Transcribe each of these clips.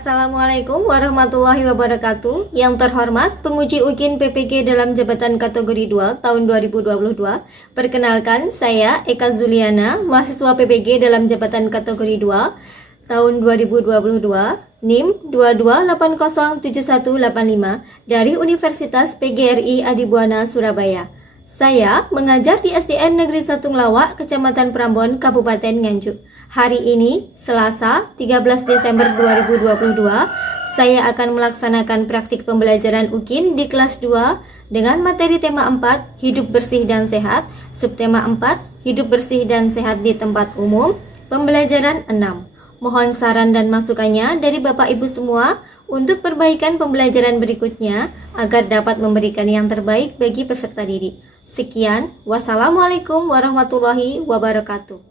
Assalamualaikum warahmatullahi wabarakatuh. Yang terhormat penguji UKIN PPG dalam jabatan kategori 2 tahun 2022. Perkenalkan, saya Eka Zuliana, mahasiswa PPG dalam jabatan kategori 2 tahun 2022, NIM 22807185 dari Universitas PGRI Adibuana Surabaya. Saya mengajar di SDN Negeri 1 Ngelawak, Kecamatan Prambon, Kabupaten Nganjuk. Hari ini, Selasa, 13 Desember 2022, saya akan melaksanakan praktik pembelajaran UKIN di kelas 2 dengan materi tema 4, Hidup Bersih dan Sehat, subtema 4, Hidup Bersih dan Sehat di Tempat Umum, pembelajaran 6. Mohon saran dan masukannya dari Bapak Ibu semua untuk perbaikan pembelajaran berikutnya agar dapat memberikan yang terbaik bagi peserta didik. Sekian, wassalamualaikum warahmatullahi wabarakatuh.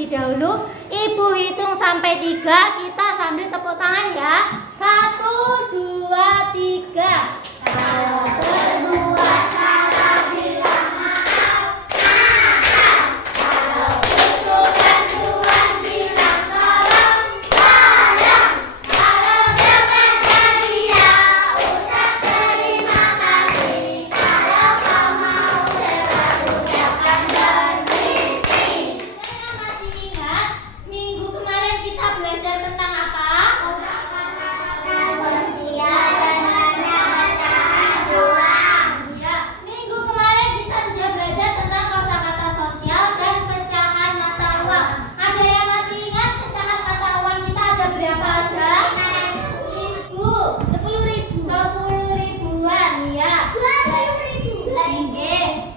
terlebih dahulu. Ibu hitung sampai 3, kita sambil tepuk tangan ya. 1, 2, 3. Kalau berdua salah bilang maaf. Kalau butuh bantuan bilang tolong. Sayang, kalau dapat hadiah ucap terima kasih. Kalau kau mau cepat ucapkan permisi. Saya masih ingat minggu kemarin kita belajar tentang apa? Sosial dan pecahan ruang. Ya, minggu kemarin kita sudah belajar tentang kosakata sosial dan pecahan mata uang. Ada yang masih ingat pecahan mata uang kita ada berapa aja? 1.000, 10.000, 10 ribuan ya.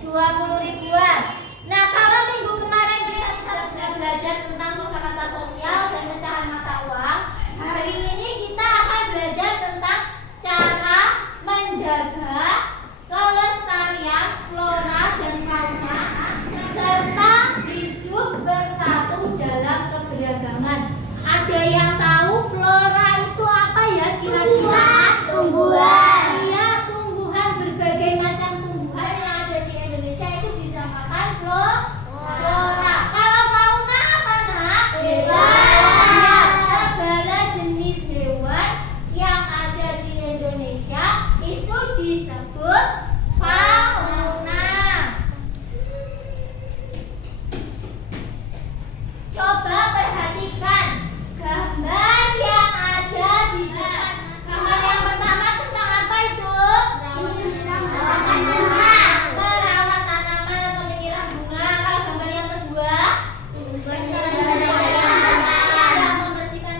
20 ribuan. Nah, kalau minggu kemarin kita sudah belajar tentang kosakata sosial dan pecahan mata uang, hari ini kita akan belajar tentang cara menjaga kelestarian flora dan fauna serta hidup bersatu dalam keberagaman. Ada yang tahu flora itu apa ya kira-kira? Tumbuhan. Iya, tumbuhan, berbagai macam tumbuhan yang ada di Indonesia itu dinamakan flora. Kalau fauna apa, Nak? Hewan. Ya, segala jenis hewan yang ada di Indonesia itu disebut fauna. Coba perhatikan gambar yang ada di depan. Gambar yang pertama tentang apa itu? Merawat tanaman atau menyiram bunga. Kalau gambar yang kedua? Membersihkan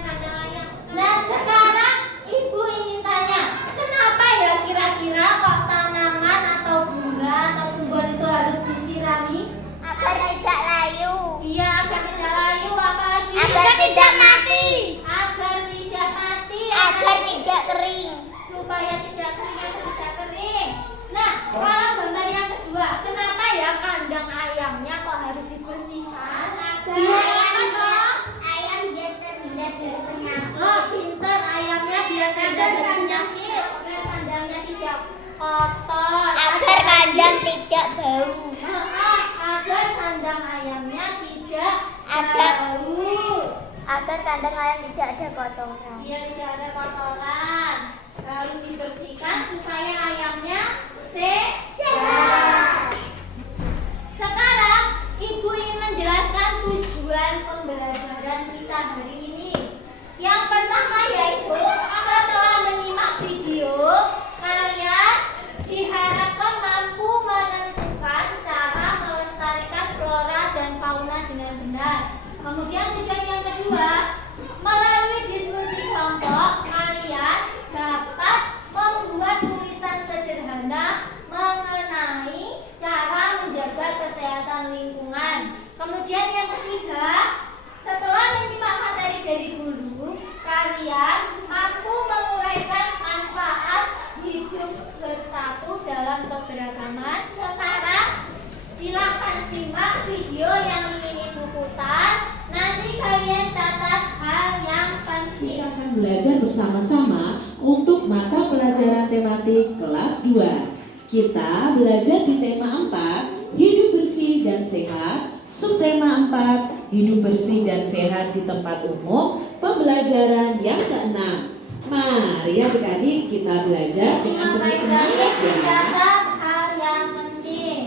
kandang ayam. Nah, sekarang Ibu ingin tanya, kenapa ya kira-kira kok tanaman atau bunga atau tumbuhan itu harus disirami? Agar tidak layu, Iya, agar tidak layu, apalagi agar tidak mati, agar tidak mati, agar tidak kering. supaya tidak kering atau tidak kering. Nah, kalau gambar yang kedua, kenapa ya kandang ayamnya kok harus dibersihkan? Biar apa? Ayam biar terhindar dari penyakit. Oh, pintar ayamnya biar terhindar dari penyakit, biar kandangnya tidak kotor. Agar kandang tidak bau. Agar kandang ayamnya tidak Agar- bau. Agar kandang ayam tidak ada kotoran. Biar tidak ada kotoran, harus dibersihkan supaya ayamnya sehat. Sekarang Ibu ingin menjelaskan tujuan pembelajaran kita hari ini. Yang pertama yaitu setelah menyimak video, kalian diharapkan mampu menentukan cara melestarikan flora dan fauna dengan benar. Kemudian tujuan yang kedua, melalui diskusi kelompok, kalian dapat membuat tulisan sederhana mengenai cara menjaga kesehatan lingkungan. Kemudian yang ketiga, setelah menyimak materi dari guru, kalian mampu menguraikan manfaat hidup bersatu dalam keberagaman. Sekarang silakan simak video yang ingin Ibu putar. Nanti kalian catat hal yang penting. Kita akan belajar bersama-sama untuk mata pelajaran tematik kelas 2. Kita belajar di tema 4, hidup bersih dan sehat. Subtema 4, hidup bersih dan sehat di tempat umum. Pembelajaran yang ke-6. Mari adik-adik kita belajar dengan penuh semangat ya. Catat hal yang penting.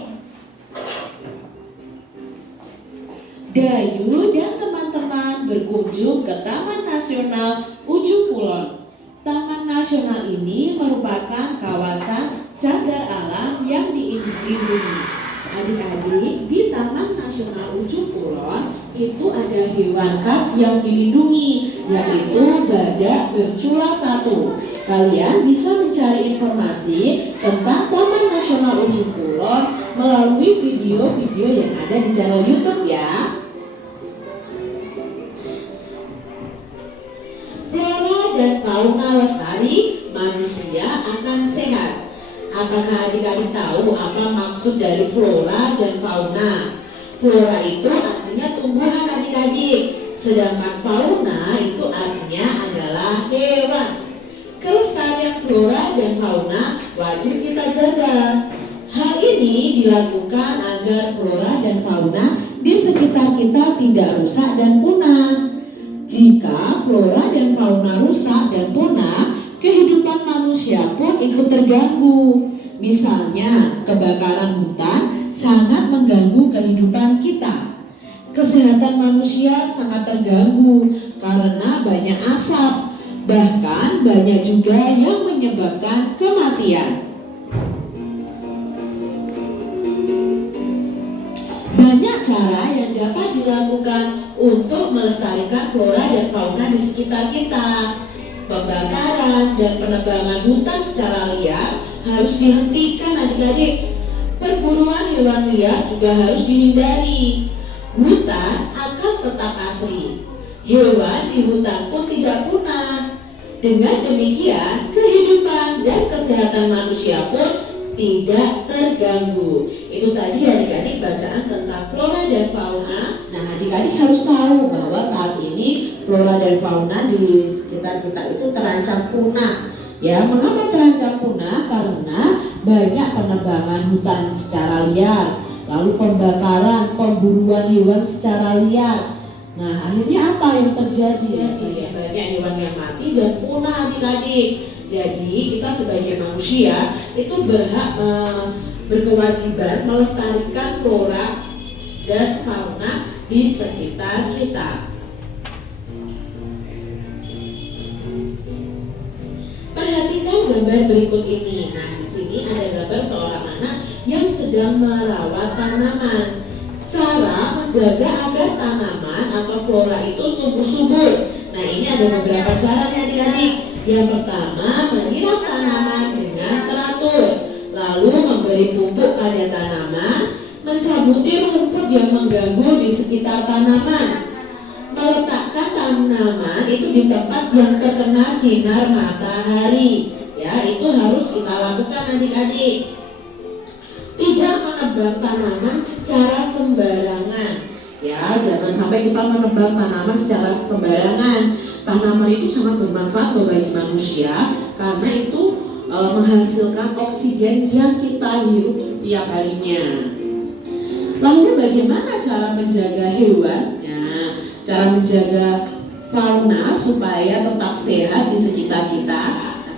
Gayu dan teman-teman berkunjung ke Taman Nasional Ujung Kulon. Taman Nasional ini merupakan kawasan cagar alam yang dilindungi. Adik-adik, di Taman Nasional Ujung Kulon itu ada hewan khas yang dilindungi, yaitu badak bercula 1. Kalian bisa mencari informasi tentang Taman Nasional Ujung Kulon melalui video-video yang ada di channel YouTube ya. Flora dan fauna lestari, manusia akan sehat. Apakah adik-adik tahu apa maksud dari flora dan fauna? Flora itu artinya tumbuhan adik adik-adik. Sedangkan fauna itu artinya adalah hewan. Kelestarian flora dan fauna wajib kita jaga. Hal ini dilakukan agar flora dan fauna di sekitar kita tidak rusak dan punah. Jika flora dan fauna rusak dan punah, kehidupan manusia pun ikut terganggu. Misalnya, kebakaran hutan sangat mengganggu kehidupan kita. Kesehatan manusia sangat terganggu karena banyak asap. Bahkan banyak juga yang menyebabkan kematian. Banyak cara yang dapat dilakukan untuk melestarikan flora dan fauna di sekitar kita. Pembakaran dan penebangan hutan secara liar harus dihentikan adik-adik. Perburuan hewan liar juga harus dihindari. Hutan akan tetap asli. Hewan di hutan pun tidak punah. Dengan demikian, kehidupan dan kesehatan manusia pun tidak terganggu. Itu tadi adik-adik bacaan tentang flora dan fauna. Nah, adik-adik harus tahu bahwa saat ini flora dan fauna di sekitar kita itu terancam punah. Ya, mengapa terancam punah? Karena banyak penebangan hutan secara liar, lalu pembakaran, pemburuan hewan secara liar. Nah, akhirnya apa yang terjadi? Banyak hewan yang mati dan punah adik-adik. Jadi kita sebagai manusia itu berhak berkewajiban melestarikan flora dan fauna di sekitar kita. Perhatikan gambar berikut ini. Nah, di sini ada gambar seorang anak yang sedang merawat tanaman. Cara menjaga agar tanaman atau flora itu tumbuh subur. Nah, ini ada beberapa cara nih adik-adik. Yang pertama, menyiram tanaman dengan teratur, lalu memberi pupuk pada tanaman, mencabuti rumput yang mengganggu di sekitar tanaman, meletakkan tanaman itu di tempat yang terkena sinar matahari. Ya, itu harus kita lakukan adik-adik. Tidak menebang tanaman secara sembarangan. Ya, jangan sampai kita menebang tanaman secara sembarangan. Tanaman itu sangat bermanfaat bagi manusia karena itu menghasilkan oksigen yang kita hirup setiap harinya. Lalu bagaimana cara menjaga hewan? Ya, cara menjaga fauna supaya tetap sehat di sekitar kita.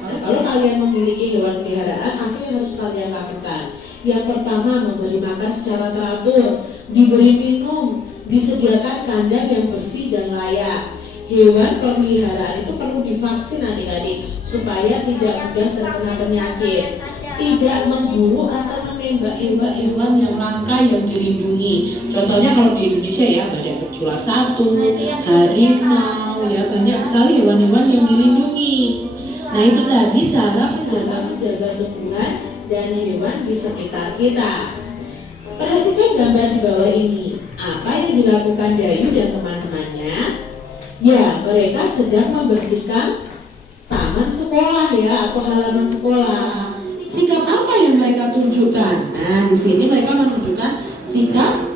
Nah, kalau kalian memiliki hewan peliharaan, apa yang harus kalian lakukan? Yang pertama, memberi makan secara teratur, diberi minum, disediakan kandang yang bersih dan layak. Hewan peliharaan itu perlu divaksin adik-adik supaya tidak mudah terkena penyakit. Tidak memburu atau menembak hewan yang langka yang dilindungi. Contohnya kalau di Indonesia ya, banyak bercula satu, harimau, ya banyak sekali hewan-hewan yang dilindungi. Nah, itu tadi cara menjaga tumbuhan dan hewan di sekitar kita. Perhatikan gambar di bawah ini. Apa yang dilakukan Dayu dan teman-temannya? Ya, mereka sedang membersihkan taman sekolah ya, atau halaman sekolah. Sikap apa yang mereka tunjukkan? Nah, di sini mereka menunjukkan sikap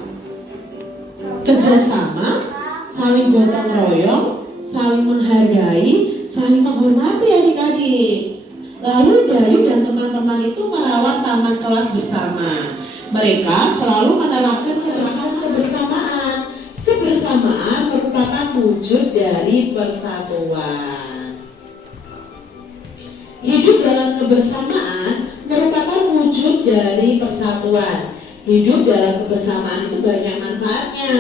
kerjasama, saling gotong royong, saling menghargai, saling menghormati adik-adik. Lalu Dayu dan teman-teman itu merawat taman kelas bersama. Mereka selalu menerapkan kebersamaan. Kebersamaan merupakan wujud dari persatuan. Hidup dalam kebersamaan merupakan wujud dari persatuan. Hidup dalam kebersamaan itu banyak manfaatnya.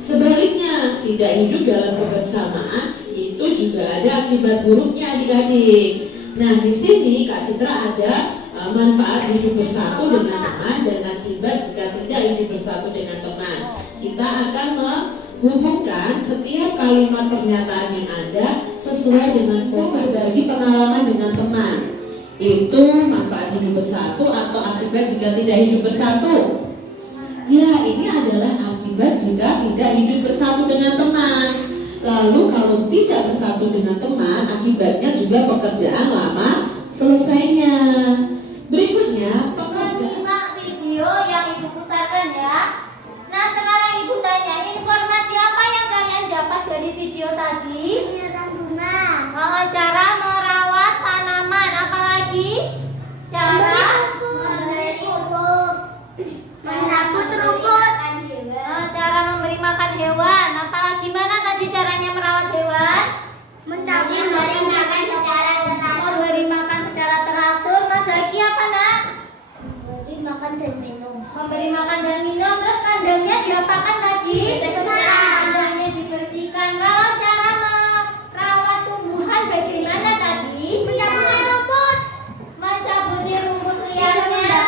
Sebaliknya, tidak hidup dalam kebersamaan itu juga ada akibat buruknya adik-adik. Nah, di sini Kak Citra ada manfaat hidup bersatu dengan teman dan akibat jika tidak hidup bersatu dengan teman. Kita akan menghubungkan setiap kalimat pernyataan yang ada sesuai dengan berbagi pengalaman dengan teman. Itu manfaat hidup bersatu atau akibat jika tidak hidup bersatu. Ya, ini adalah akibat jika tidak hidup bersatu dengan teman. Lalu kalau tidak bersatu dengan teman, akibatnya juga pekerjaan lama selesainya. Berikutnya, Menyimak video yang Ibu putarkan ya. Nah, sekarang Ibu tanya, informasi apa yang kalian cara memberi pupuk, mencabut rumput, cara memberi makan hewan. Apalagi gimana tadi caranya merawat hewan? memberi makan secara teratur, Memberi makan secara teratur. Mas Zaki apa nak? memberi makan dan minum. Memberi makan dan minum. Terus kandangnya diapakan tadi? Dibersihkan. Kandangnya dibersihkan. Kalau cara merawat tumbuhan bagaimana tadi? Mencabut rumput, Mencabuti rumput liarnya,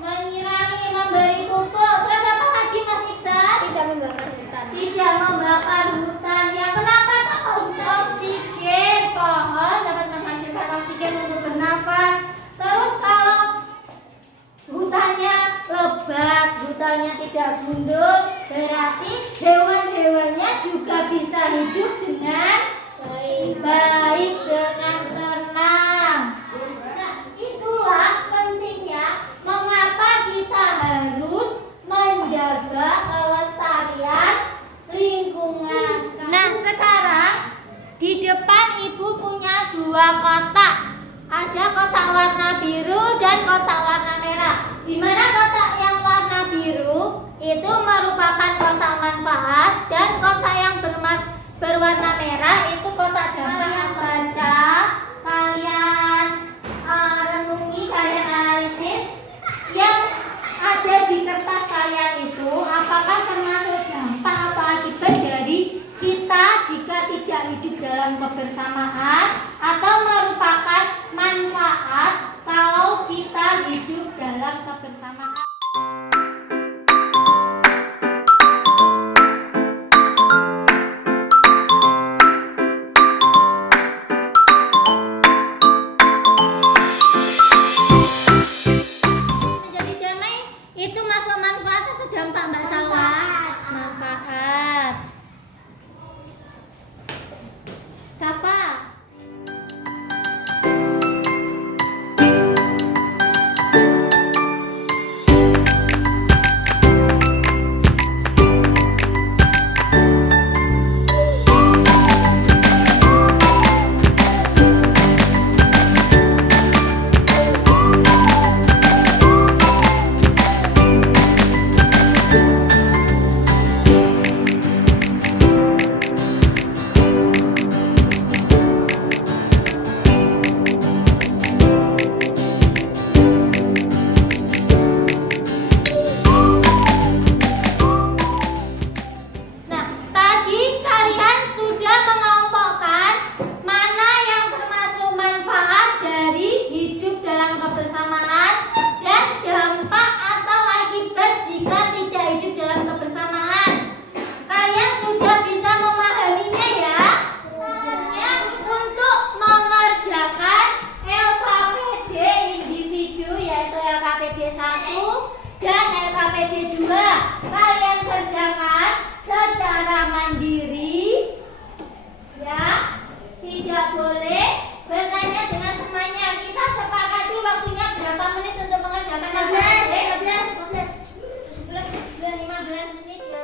menyirami, memberi pupuk. Terus apa lagi Mas Iksan? tidak membakar hutan. Tidak membakar hutan. Ya kenapa tak oksigen? Pohon dapat menghasilkan oksigen untuk bernafas. Terus kalau hutannya lebat, hutannya tidak gundul, berarti hewan-hewannya juga bisa hidup dengan baik dengan tenang. Nah, itulah pentingnya mengapa kita harus menjaga kelestarian lingkungan. Nah, sekarang di depan Ibu punya 2 kotak. Ada kotak warna biru dan kotak warna merah. Di mana kotak yang warna biru itu merupakan kotak manfaat dan kotak yang berwarna merah itu kotak dampak yang baca, kalian renungi, kalian analisis yang ada di kertas kalian itu apakah termasuk dampak atau akibat dari kita jika tidak hidup dalam kebersamaan atau merupakan manfaat kalau kita hidup dalam kebersamaan. Menjadi damai itu masuk manfaat atau dampak Mbak Salwa? Manfaat. Safa. Nah, tadi kalian sudah mengelompokkan mana yang termasuk manfaat dari hidup dalam kebersamaan dan dampak atau akibat jika tidak hidup dalam kebersamaan. Kalian sudah bisa memahaminya ya? Hanya untuk mengerjakan LKPD individu yaitu LKPD 1 dan LKPD 2. Kalian kerjakan secara mandiri ya, tidak boleh bertanya dengan temannya. Kita sepakati waktunya berapa menit untuk mengerjakan LKPD? 15 menit ya.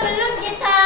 sebelum kita